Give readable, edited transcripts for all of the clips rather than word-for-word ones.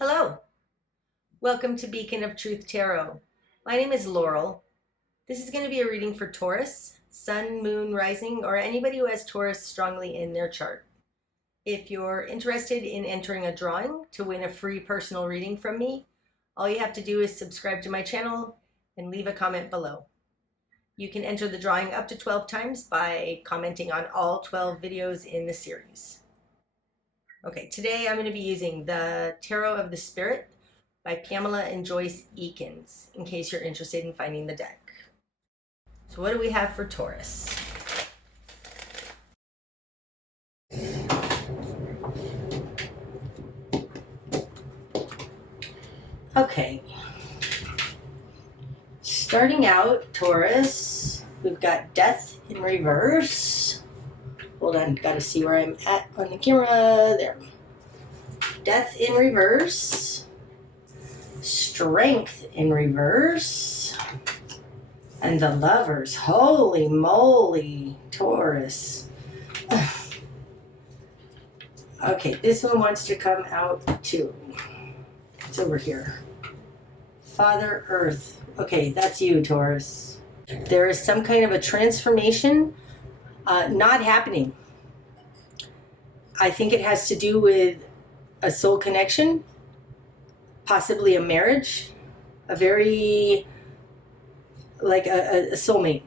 Hello, welcome to Beacon of Truth Tarot. My name is Laurel. This is going to be a reading for Taurus, Sun, Moon, Rising, or anybody who has Taurus strongly in their chart. If you're interested in entering a drawing to win a free personal reading from me, all you have to do is subscribe to my channel and leave a comment below. You can enter the drawing up to 12 times by commenting on all 12 videos in the series. Okay, today I'm going to be using the Tarot of the Spirit by Pamela and Joyce Eakins, in case you're interested in finding the deck. So what do we have for Taurus? Okay. Starting out, Taurus, we've got Death in reverse. Hold on, gotta see where I'm at on the camera. There. Death in reverse. Strength in reverse, and the Lovers. Holy moly, Taurus. Okay, this one wants to come out too. It's over here. Father Earth. Okay, that's you, Taurus. There is some kind of a transformation not happening. I think it has to do with a soul connection, possibly a marriage, a very, like a soulmate.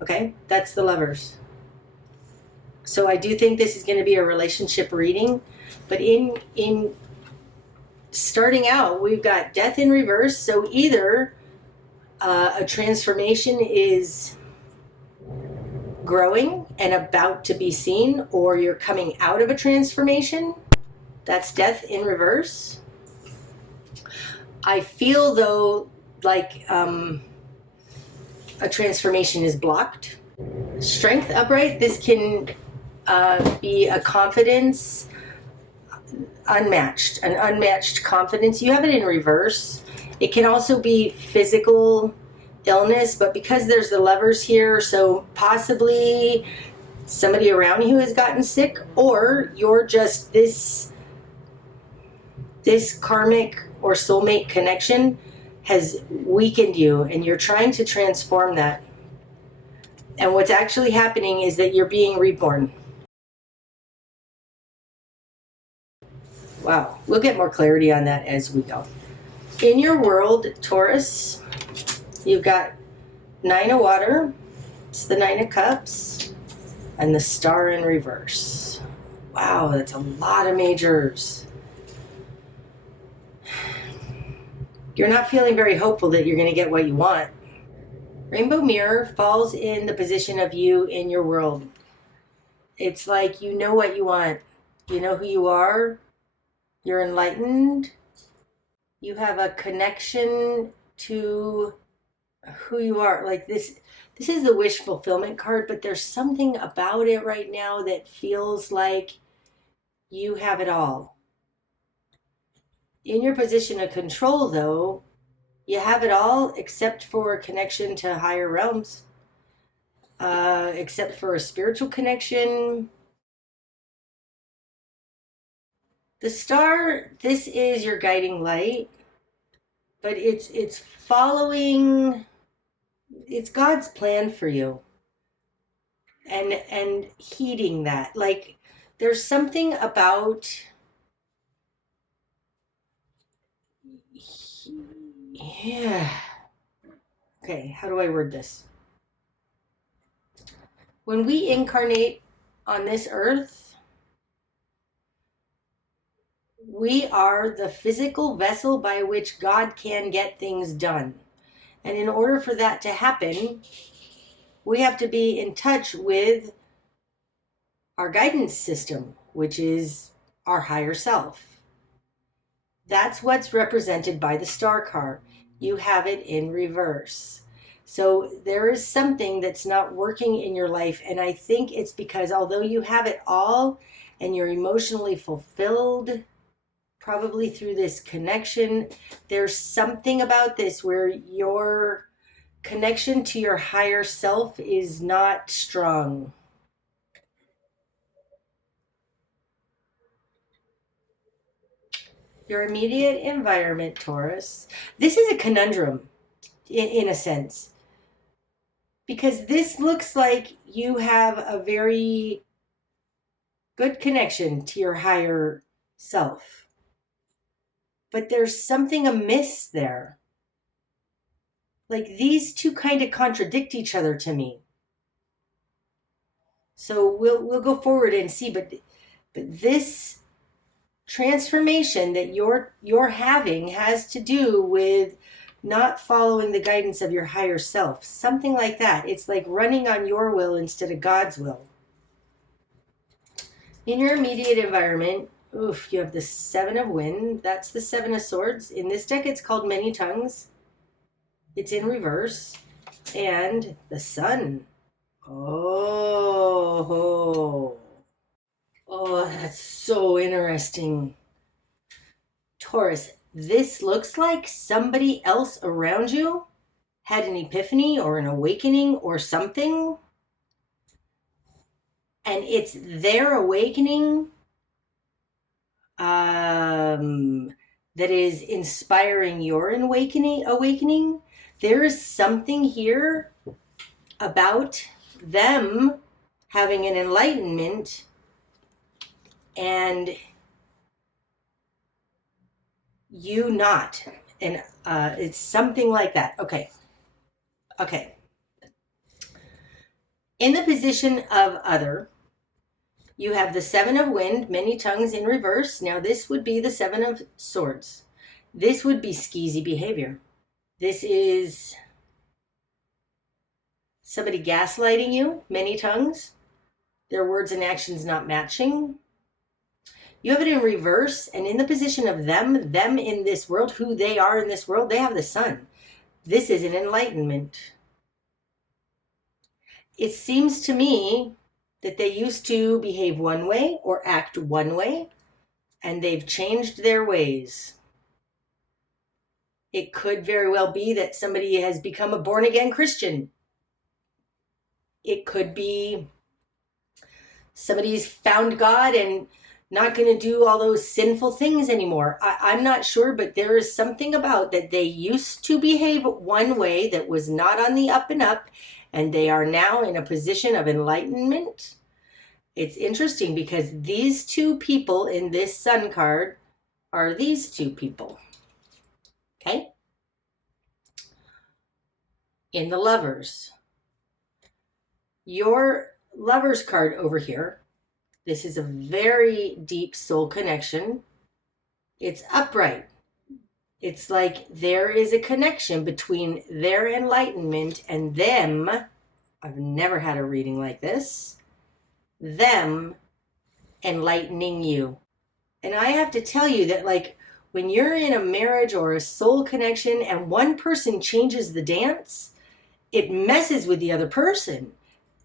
Okay, that's the Lovers. So I do think this is going to be a relationship reading, but in starting out, we've got Death in reverse. So either a transformation is growing and about to be seen, or you're coming out of a transformation. That's Death in reverse. I feel, though, like a transformation is blocked. Strength upright, this can be a confidence unmatched, an unmatched confidence. You have it in reverse. It can also be physical illness, but because there's the Lovers here, so possibly somebody around you has gotten sick, or you're just this karmic or soulmate connection has weakened you and you're trying to transform that. And what's actually happening is that you're being reborn. Wow, we'll get more clarity on that as we go. In your world, Taurus, you've got Nine of Water, it's the Nine of Cups, and the Star in reverse. Wow, that's a lot of majors. You're not feeling very hopeful that you're going to get what you want. Rainbow Mirror falls in the position of you in your world. It's like you know what you want. You know who you are. You're enlightened. You have a connection to who you are. Like this is the wish fulfillment card, but there's something about it right now that feels like you have it all. In your position of control, though, you have it all except for a connection to higher realms, except for a spiritual connection. The Star, this is your guiding light, but it's following, it's God's plan for you, and heeding that. Like there's something about, yeah. Okay, how do I word this? When we incarnate on this earth, we are the physical vessel by which God can get things done. And in order for that to happen, we have to be in touch with our guidance system, which is our higher self. That's what's represented by the Star card. You have it in reverse. So there is something that's not working in your life, and I think it's because although you have it all and you're emotionally fulfilled, probably through this connection, there's something about this where your connection to your higher self is not strong. Your immediate environment, Taurus. This is a conundrum, in a sense, because this looks like you have a very good connection to your higher self. But there's something amiss there. Like these two kind of contradict each other to me. So we'll go forward and see, but this transformation that you're having has to do with not following the guidance of your higher self. Something like that. It's like running on your will instead of God's will. In your immediate environment, you have the Seven of Wind. That's the Seven of Swords. In this deck, it's called Many Tongues. It's in reverse. And the Sun. Oh, that's so interesting. Taurus, this looks like somebody else around you had an epiphany or an awakening or something. And it's their awakening that is inspiring your awakening. There is something here about them having an enlightenment and you not. And it's something like that. Okay. In the position of other, you have the Seven of Wind, Many Tongues in reverse. Now this would be the Seven of Swords. This would be skeezy behavior. This is somebody gaslighting you, Many Tongues. Their words and actions not matching. You have it in reverse, and in the position of them in this world, who they are in this world, they have the Sun. This is an enlightenment. It seems to me that they used to behave one way or act one way, and they've changed their ways. It could very well be that somebody has become a born-again Christian. It could be somebody's found God and not going to do all those sinful things anymore. I'm not sure, but there is something about that they used to behave one way that was not on the up and up, and they are now in a position of enlightenment. It's interesting because these two people in this Sun card are these two people. Okay? In the Lovers. Your Lovers card over here, this is a very deep soul connection. It's upright. It's like there is a connection between their enlightenment and them. I've never had a reading like this. Them enlightening you. And I have to tell you that, like, when you're in a marriage or a soul connection and one person changes the dance, it messes with the other person.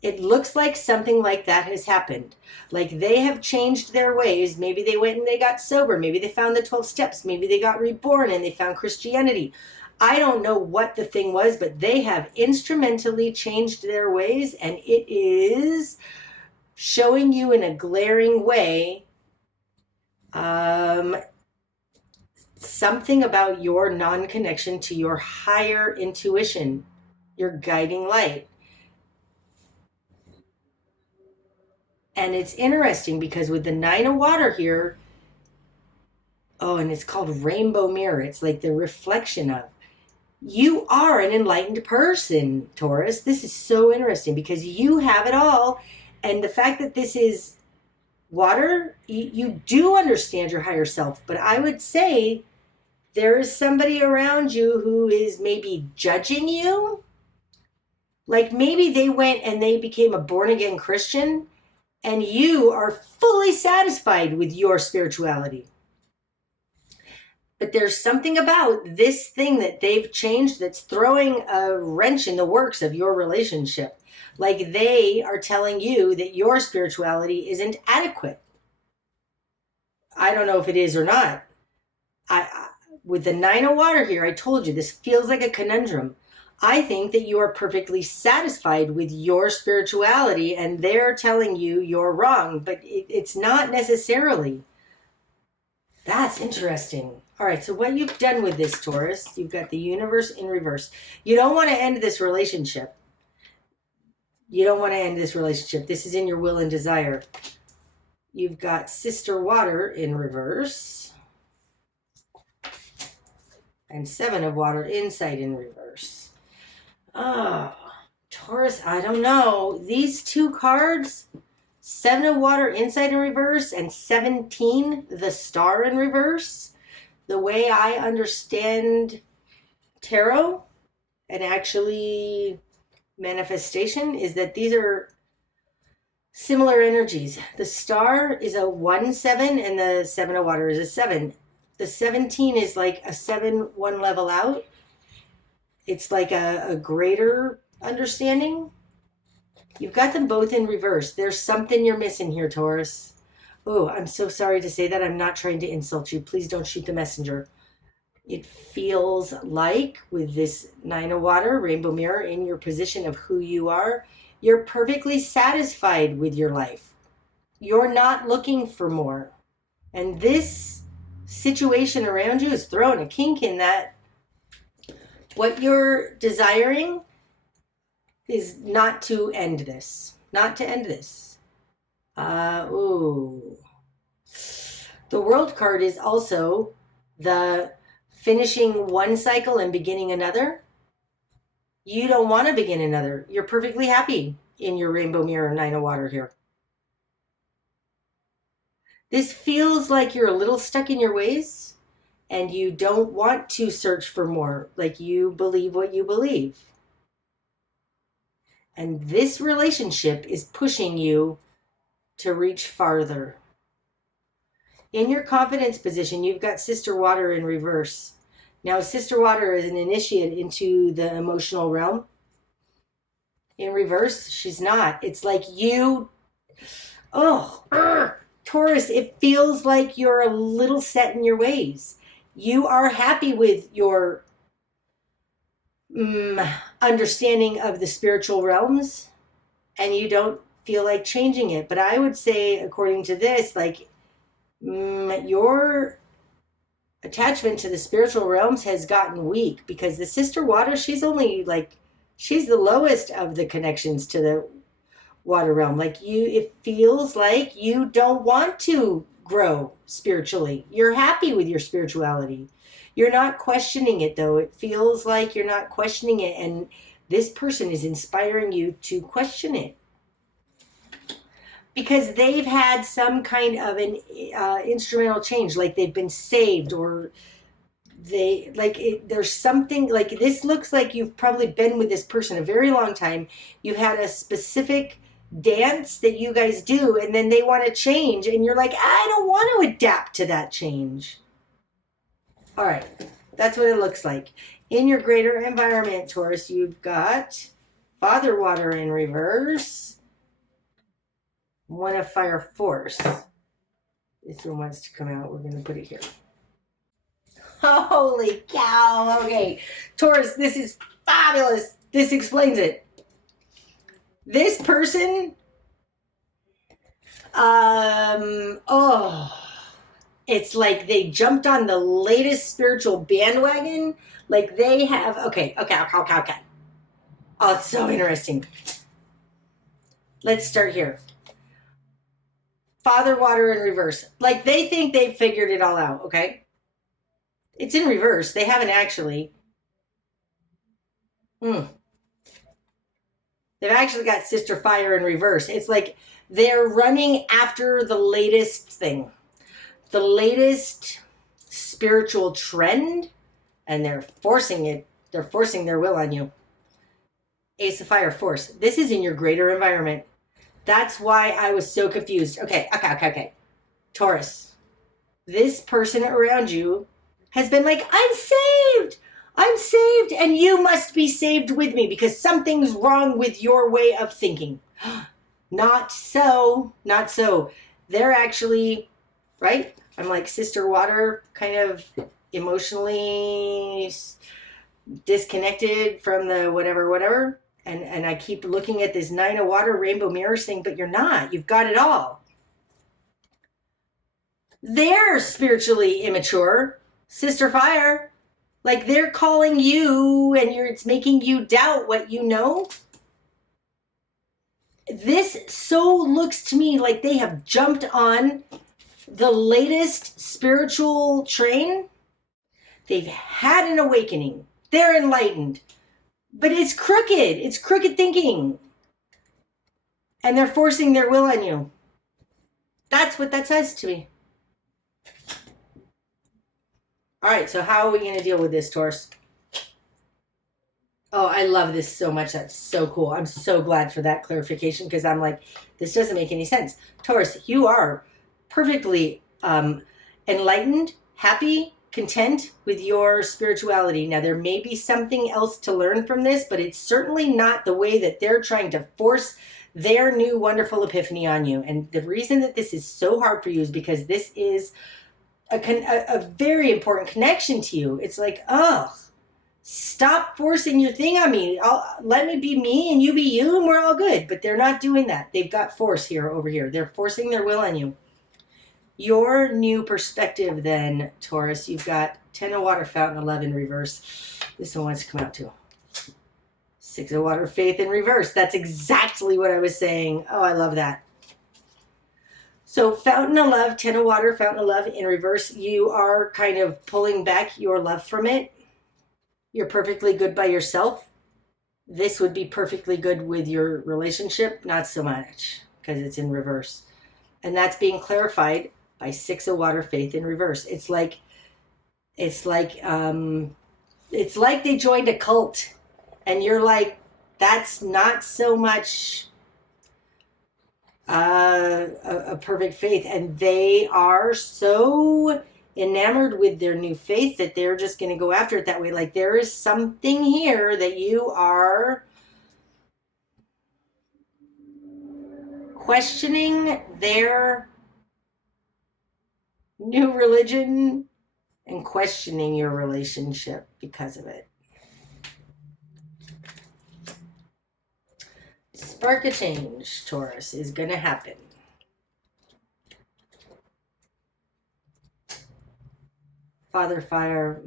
It looks like something like that has happened. Like they have changed their ways. Maybe they went and they got sober. Maybe they found the 12 steps. Maybe they got reborn and they found Christianity. I don't know what the thing was, but they have instrumentally changed their ways, and it is showing you in a glaring way something about your non-connection to your higher intuition, your guiding light. And it's interesting because with the Nine of Water here, and it's called Rainbow Mirror. It's like the reflection of. You are an enlightened person, Taurus. This is so interesting because you have it all. And the fact that this is water, you do understand your higher self. But I would say there is somebody around you who is maybe judging you. Like maybe they went and they became a born-again Christian, and you are fully satisfied with your spirituality. But there's something about this thing that they've changed that's throwing a wrench in the works of your relationship. Like they are telling you that your spirituality isn't adequate. I don't know if it is or not. With the Nine of Water here, I told you, this feels like a conundrum. I think that you are perfectly satisfied with your spirituality and they're telling you you're wrong, but it's not necessarily. That's interesting. All right, so what you've done with this, Taurus, you've got the universe in reverse. You don't want to end this relationship. You don't want to end this relationship. This is in your will and desire. You've got Sister Water in reverse. And Seven of Water, Insight in reverse. Oh, Taurus, I don't know. These two cards, Seven of Water, Insight in reverse, and 17, the Star in reverse. The way I understand tarot and actually manifestation is that these are similar energies. The Star is a 1-7 and the Seven of Water is a 7. The 17 is like a 7 one level out. It's like a greater understanding. You've got them both in reverse. There's something you're missing here, Taurus. Oh, I'm so sorry to say that. I'm not trying to insult you. Please don't shoot the messenger. It feels like with this Nine of Water, Rainbow Mirror, in your position of who you are, you're perfectly satisfied with your life. You're not looking for more. And this situation around you is throwing a kink in that what you're desiring is not to end this. Not to end this. Ooh. The World card is also the finishing one cycle and beginning another. You don't want to begin another. You're perfectly happy in your Rainbow Mirror Nine of Water here. This feels like you're a little stuck in your ways and you don't want to search for more. Like you believe what you believe. And this relationship is pushing you to reach farther. In your confidence position, you've got Sister Water in reverse. Now, Sister Water is an initiate into the emotional realm. In reverse, she's not. It's like you, Taurus, it feels like you're a little set in your ways. You are happy with your understanding of the spiritual realms, and you don't feel like changing it. But I would say, according to this, like your attachment to the spiritual realms has gotten weak because the Sister Water, she's only like, she's the lowest of the connections to the water realm. Like it feels like you don't want to grow spiritually. You're happy with your spirituality. You're not questioning it though. It feels like you're not questioning it, and this person is inspiring you to question it because they've had some kind of an instrumental change, like they've been saved, or they like it, there's something like this. Looks like you've probably been with this person a very long time. You've had a specific dance that you guys do, and then they want to change, and you're like, I don't want to adapt to that change. All right, that's what it looks like. In your greater environment, Taurus, you've got Father Water in reverse, One of Fire Force. This one wants to come out. We're going to put it here. Holy cow. Okay, Taurus, this is fabulous. This explains it. This person, it's like they jumped on the latest spiritual bandwagon. Like they have, okay. Oh, it's so interesting. Let's start here. Father Water in reverse. Like they think they've figured it all out, okay? It's in reverse. They haven't actually. They've actually got Sister Fire in reverse. It's like they're running after the latest thing, the latest spiritual trend, and they're forcing it. They're forcing their will on you. Ace of Fire Force. This is in your greater environment. That's why I was so confused. Okay. Taurus, this person around you has been like, I'm saved, and you must be saved with me because something's wrong with your way of thinking. Not so. They're actually, right? I'm like Sister Water, kind of emotionally disconnected from the whatever. And I keep looking at this Nine of Water Rainbow Mirror saying, but you're not. You've got it all. They're spiritually immature. Sister Fire. Like they're calling you and it's making you doubt what you know. This so looks to me like they have jumped on the latest spiritual train. They've had an awakening. They're enlightened. But it's crooked. It's crooked thinking. And they're forcing their will on you. That's what that says to me. All right, so how are we going to deal with this, Taurus? Oh, I love this so much. That's so cool. I'm so glad for that clarification because I'm like, this doesn't make any sense. Taurus, you are perfectly enlightened, happy, content with your spirituality. Now, there may be something else to learn from this, but it's certainly not the way that they're trying to force their new wonderful epiphany on you. And the reason that this is so hard for you is because this is a very important connection to you. It's like, ugh. Stop forcing your thing on me. Let me be me and you be you and we're all good. But they're not doing that. They've got force here over here. They're forcing their will on you. Your new perspective then, Taurus, you've got 10 of water, fountain of love in reverse. This one wants to come out too. 6 of water, faith in reverse. That's exactly what I was saying. Oh, I love that. So fountain of love, 10 of water, fountain of love in reverse. You are kind of pulling back your love from it. You're perfectly good by yourself. This would be perfectly good with your relationship, not so much because it's in reverse. And that's being clarified by 6 of water, faith in reverse. It's like they joined a cult and you're like, that's not so much a perfect faith. And they are so enamored with their new faith that they're just going to go after it that way. Like there is something here that you are questioning their new religion and questioning your relationship because of it. Spark a change, Taurus, is going to happen. Father Fire,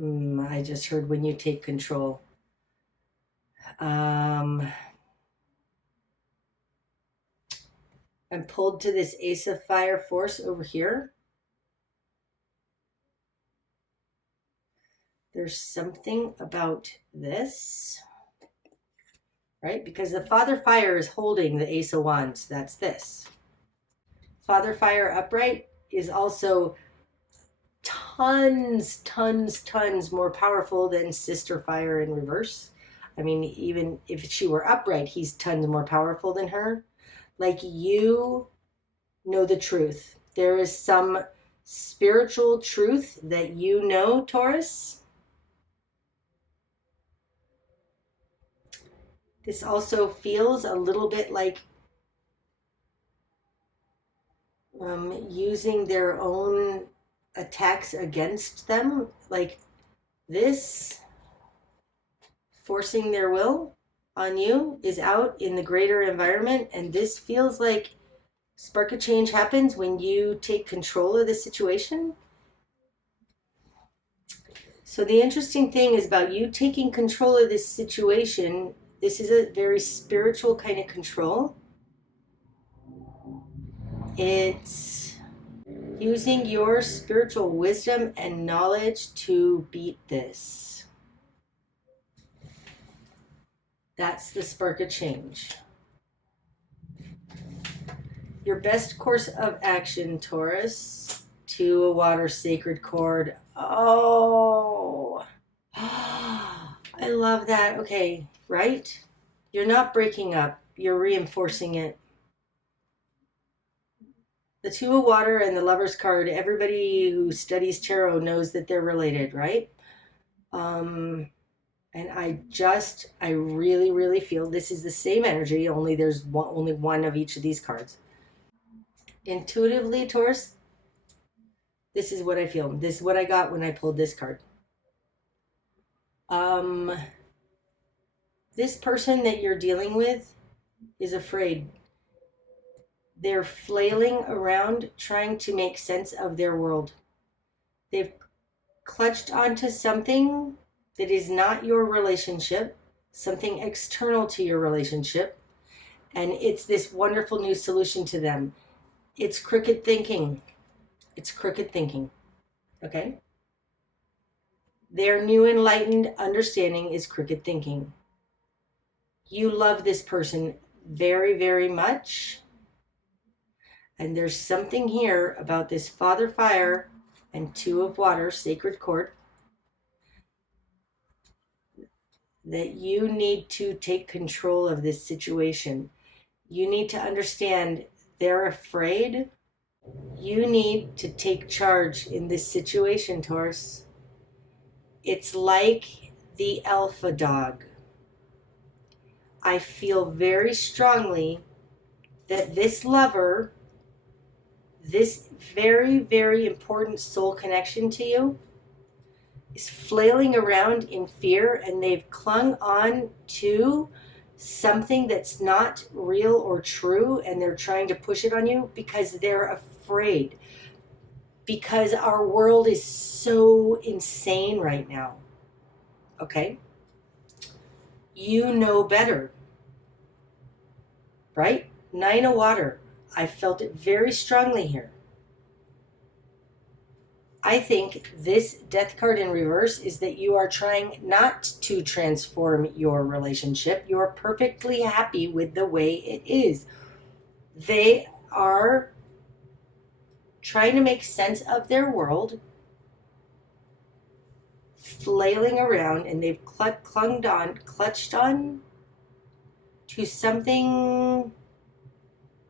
I just heard when you take control. I'm pulled to this Ace of Fire force over here. There's something about this, right? Because the Father Fire is holding the Ace of Wands. That's this. Father Fire upright is also tons more powerful than Sister Fire in reverse. I mean, even if she were upright, he's tons more powerful than her. Like, you know the truth. There is some spiritual truth that you know, Taurus. This also feels a little bit like using their own attacks against them, like this forcing their will on you is out in the greater environment, and this feels like spark of change happens when you take control of the situation. So the interesting thing is about you taking control of this situation. This is a very spiritual kind of control. It's using your spiritual wisdom and knowledge to beat this. That's the spark of change. Your best course of action, Taurus. 2 of water, sacred cord. Oh, I love that. Okay, right? You're not breaking up. You're reinforcing it. The 2 of water and the Lover's card, everybody who studies tarot knows that they're related, right? And I really feel this is the same energy, only there's only one of each of these cards. Intuitively, Taurus, this is what I feel. This is what I got when I pulled this card. This person that you're dealing with is afraid. They're flailing around trying to make sense of their world. They've clutched onto something that is not your relationship, something external to your relationship, and it's this wonderful new solution to them. It's crooked thinking. It's crooked thinking. Okay? Their new enlightened understanding is crooked thinking. You love this person very, very much. And there's something here about this Father Fire and Two of Water, Sacred Court, that you need to take control of this situation. You need to understand they're afraid. You need to take charge in this situation, Taurus. It's like the alpha dog. I feel very strongly that this lover, this very, very important soul connection to you, is flailing around in fear, and they've clung on to something that's not real or true, and they're trying to push it on you because they're afraid. Because our world is so insane right now. Okay? You know better. Right? Nine of Water. I felt it very strongly here. I think this Death card in reverse is that you are trying not to transform your relationship. You're perfectly happy with the way it is. They are trying to make sense of their world, flailing around, and they've clutched on to something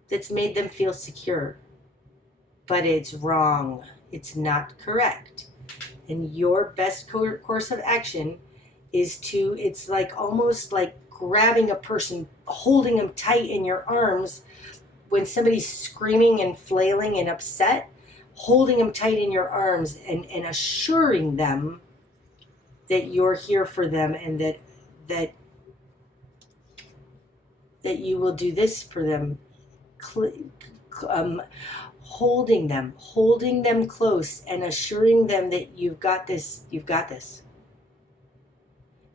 that's made them feel secure. But it's wrong. It's not correct. And your best course of action is to, it's like almost like grabbing a person, holding them tight in your arms when somebody's screaming and flailing and upset, holding them tight in your arms and assuring them that you're here for them, and that you will do this for them. Holding them close and assuring them that you've got this.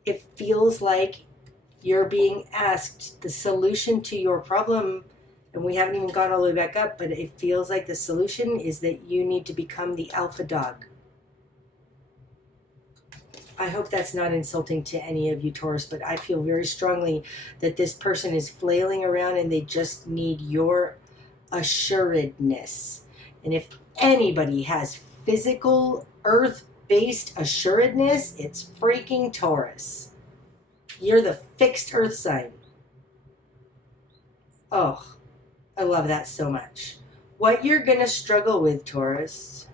It feels like you're being asked the solution to your problem, and we haven't even gone all the way back up, but it feels like the solution is that you need to become the alpha dog. I hope that's not insulting to any of you, Taurus, but I feel very strongly that this person is flailing around and they just need your assuredness. And if anybody has physical, earth-based assuredness, it's freaking Taurus. You're the fixed earth sign. Oh, I love that so much. What you're going to struggle with, Taurus,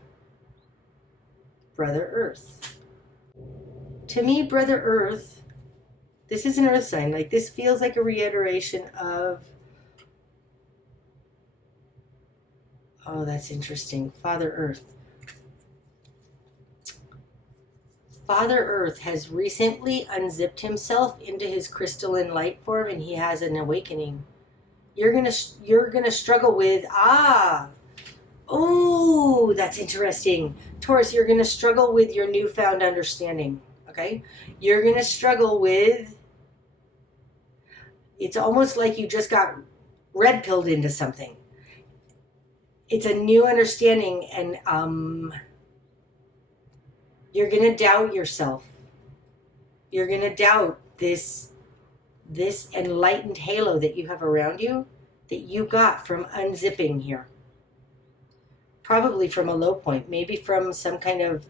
Brother Earth. To me, Brother Earth, this is an earth sign. Like, this feels like a reiteration of, oh, that's interesting, Father Earth. Father Earth has recently unzipped himself into his crystalline light form, and he has an awakening. You're gonna struggle with, oh, that's interesting. Taurus, you're gonna struggle with your newfound understanding. Okay? You're gonna struggle with, it's almost like you just got red pilled into something. It's a new understanding, and you're going to doubt yourself. You're going to doubt this enlightened halo that you have around you, that you got from unzipping here. Probably from a low point, maybe from some kind of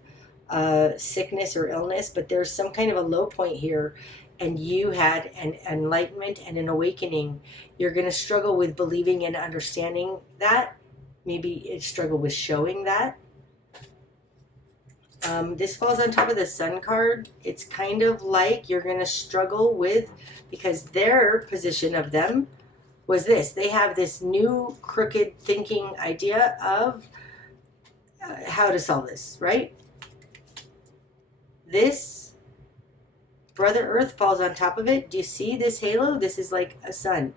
sickness or illness, but there's some kind of a low point here, and you had an enlightenment and an awakening. You're going to struggle with believing and understanding that. Maybe struggle with showing that. This falls on top of the Sun card. It's kind of like you're going to struggle with, because their position of them was this. They have this new crooked thinking idea of how to solve this, right? This Brother Earth falls on top of it. Do you see this halo? This is like a sun.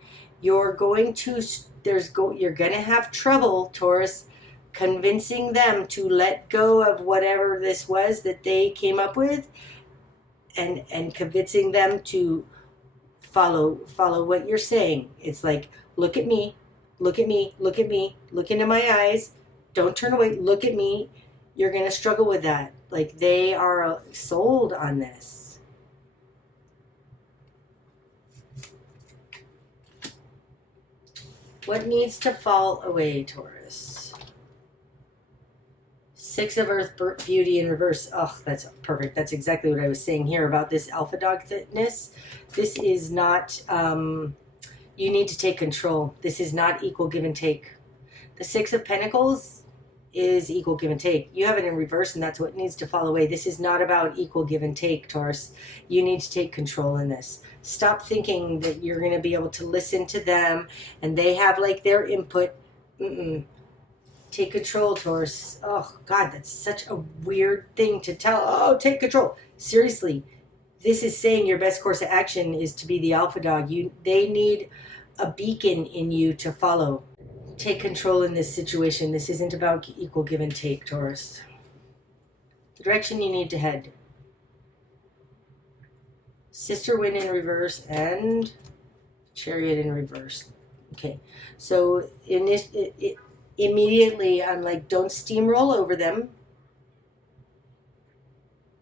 You're going to have trouble, Taurus, convincing them to let go of whatever this was that they came up with, and convincing them to follow what you're saying. It's like, look at me, look at me, look at me, look into my eyes, don't turn away, look at me. You're going to struggle with that. Like, they are sold on this. What needs to fall away, Taurus? Six of Earth, beauty in reverse. Oh, that's perfect. That's exactly what I was saying here about this alpha dog-ness. This is not, you need to take control. This is not equal give and take. The Six of Pentacles is equal give and take. You have it in reverse, and that's what needs to fall away. This is not about equal give and take, Taurus. You need to take control in this. Stop thinking that you're going to be able to listen to them and they have like their input. Take control, Taurus. Oh, God, that's such a weird thing to tell. Oh, take control. Seriously, this is saying your best course of action is to be the alpha dog. They need a beacon in you to follow. Take control in this situation. This isn't about equal give and take, Taurus. The direction you need to head. Sister Wind in reverse and Chariot in reverse. Okay, so in this, immediately I'm like, don't steamroll over them.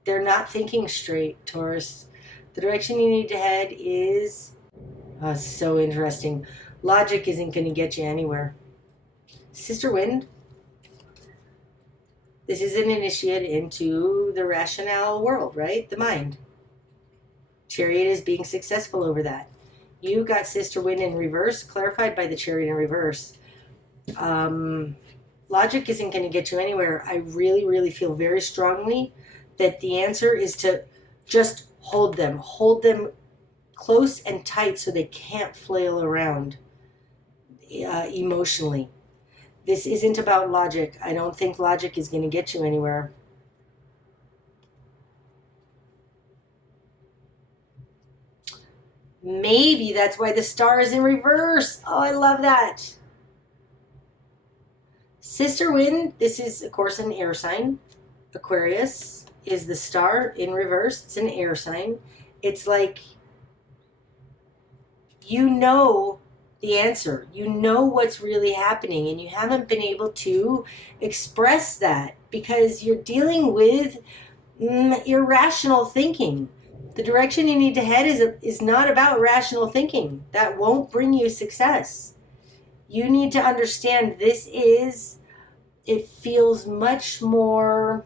They're not thinking straight, Taurus. The direction you need to head is so interesting. Logic isn't going to get you anywhere. Sister Wind, this is an initiate into the rationale world, right? The mind. Chariot is being successful over that. You got Sister Wind in reverse, clarified by the Chariot in reverse. Logic isn't going to get you anywhere. I really, really feel very strongly that the answer is to just hold them close and tight so they can't flail around emotionally. This isn't about logic. I don't think logic is going to get you anywhere. Maybe that's why the star is in reverse. Oh, I love that. Sister Wind, this is, of course, an air sign. Aquarius is the star in reverse. It's an air sign. It's like, you know the answer. You know what's really happening, and you haven't been able to express that because you're dealing with irrational thinking. The direction you need to head is not about rational thinking. That won't bring you success. You need to understand it feels much more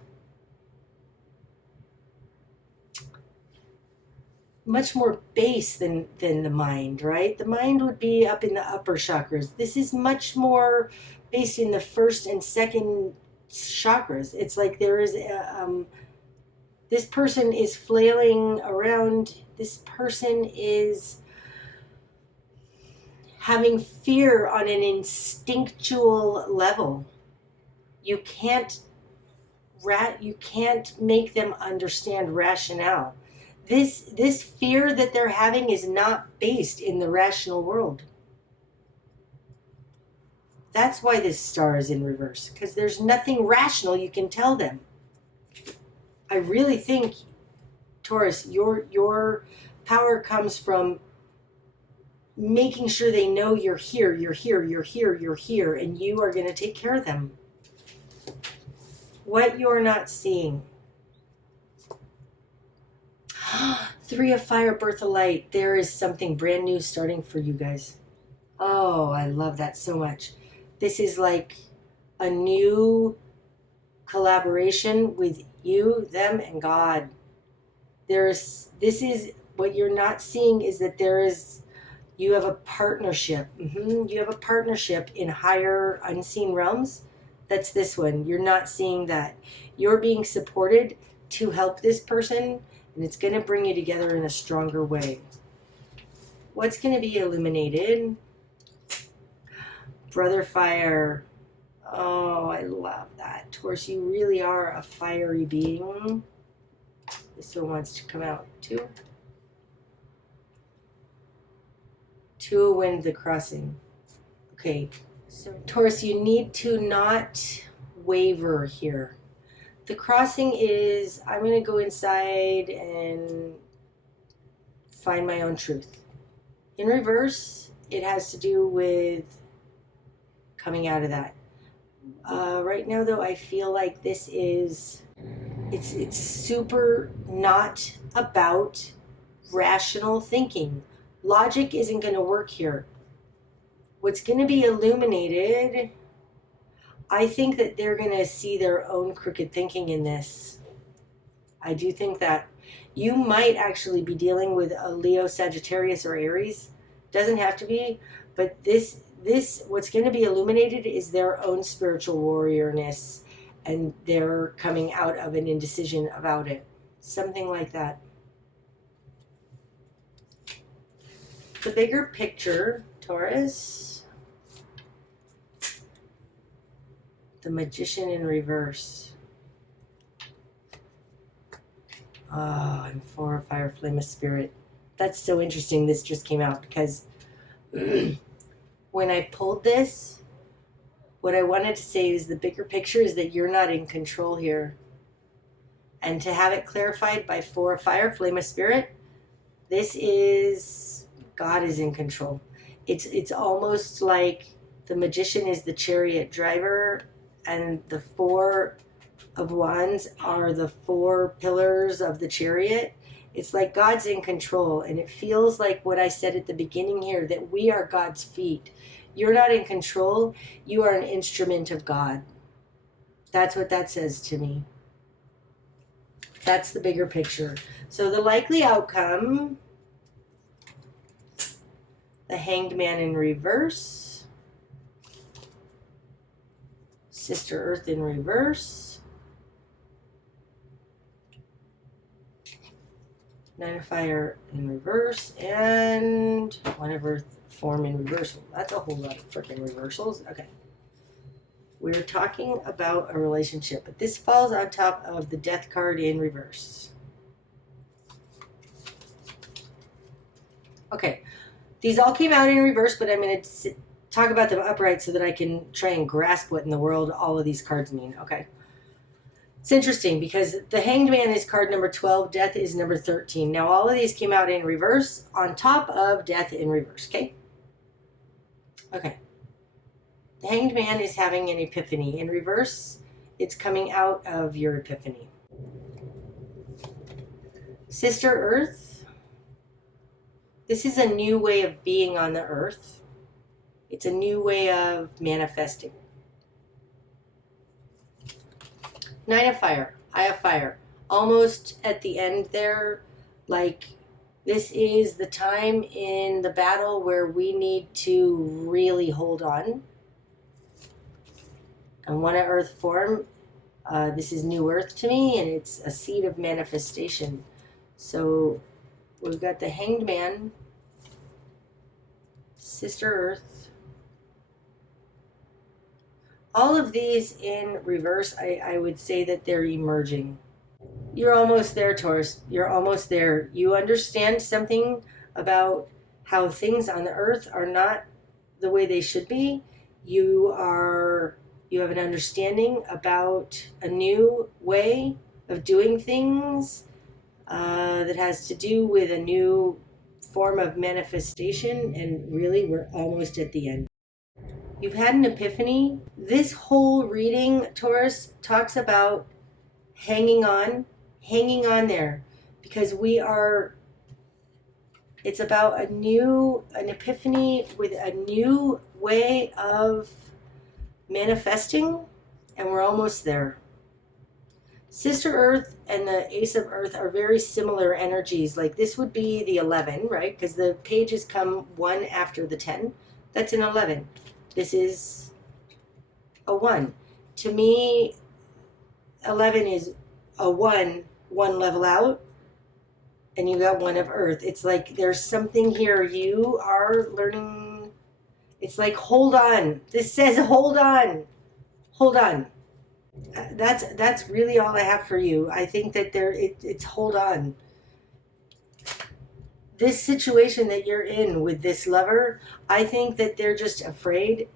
base than the mind, right? The mind would be up in the upper chakras. This is much more based in the first and second chakras. It's like there is this person is flailing around. This person is having fear on an instinctual level. You can't make them understand rationale. This fear that they're having is not based in the rational world. That's why this star is in reverse, because there's nothing rational you can tell them. I really think, Taurus, your power comes from making sure they know you're here, you're here, you're here, you're here, and you are going to take care of them. What you're not seeing. Three of Fire, Birth of Light. There is something brand new starting for you guys. Oh, I love that so much. This is like a new collaboration with you, them, and God. This is what you're not seeing, is that you have a partnership. You have a partnership in higher unseen realms. That's this one. You're not seeing that. You're being supported to help this person, and it's going to bring you together in a stronger way. What's going to be illuminated? Brother Fire. Oh, I love that. Taurus, you really are a fiery being. This one wants to come out too. Two of Wind, the crossing. Okay, so Taurus, you need to not waver here. The crossing is, I'm going to go inside and find my own truth. In reverse, it has to do with coming out of that. Right now, though, I feel like this is, it's super not about rational thinking. Logic isn't going to work here. What's going to be illuminated, I think that they're going to see their own crooked thinking in this. I do think that you might actually be dealing with a Leo, Sagittarius, or Aries. Doesn't have to be, but this what's going to be illuminated is their own spiritual warriorness, and they're coming out of an indecision about it. Something like that. The bigger picture, Taurus. The Magician in reverse. Oh, and Four of Fire, Flame of Spirit. That's so interesting. This just came out because when I pulled this, what I wanted to say is the bigger picture is that you're not in control here. And to have it clarified by Four of Fire, Flame of Spirit, this is God is in control. It's almost like the Magician is the chariot driver, and the Four of Wands are the four pillars of the chariot. It's like God's in control, and it feels like what I said at the beginning here, that we are God's feet. You're not in control. You are an instrument of God. That's what that says to me. That's the bigger picture. So the likely outcome, the Hanged Man in reverse, Sister Earth in reverse, Nine of Fire in reverse, and One of Earth form in reversal. That's a whole lot of freaking reversals. Okay. We're talking about a relationship, but this falls on top of the Death card in reverse. Okay. These all came out in reverse, but I'm going to talk about them upright so that I can try and grasp what in the world all of these cards mean. Okay. It's interesting because the Hanged Man is card number 12. Death is number 13. Now, all of these came out in reverse on top of Death in reverse. Okay? Okay. The Hanged Man is having an epiphany. In reverse, it's coming out of your epiphany. Sister Earth. This is a new way of being on the earth. It's a new way of manifesting. Nine of Fire, Eye of Fire. Almost at the end there, like this is the time in the battle where we need to really hold on. And One of Earth form, this is New Earth to me, and it's a seed of manifestation. So we've got the Hanged Man, Sister Earth. All of these in reverse, I would say that they're emerging. You're almost there, Taurus. You're almost there. You understand something about how things on the earth are not the way they should be. You have an understanding about a new way of doing things that has to do with a new form of manifestation, and really we're almost at the end. You've had an epiphany. This whole reading, Taurus, talks about hanging on there, because it's about an epiphany with a new way of manifesting, and we're almost there. Sister Earth and the Ace of Earth are very similar energies. Like this would be the 11, right? Because the pages come one after the 10. That's an 11. This is a 1. To me, 11 is a 1 level out, and you got One of Earth. It's like there's something here you are learning. It's like, hold on. This says hold on. Hold on. That's really all I have for you. I think that it's hold on. this situation that you're in with this lover, I think that they're just afraid.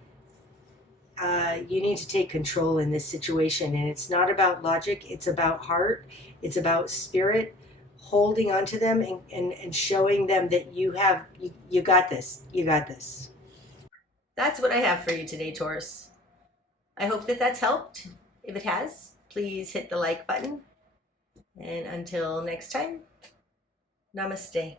You need to take control in this situation, and it's not about logic, it's about heart, it's about spirit, holding on to them and showing them that you got this, you got this. That's what I have for you today, Taurus. I hope that that's helped. If it has, please hit the like button, and until next time, namaste.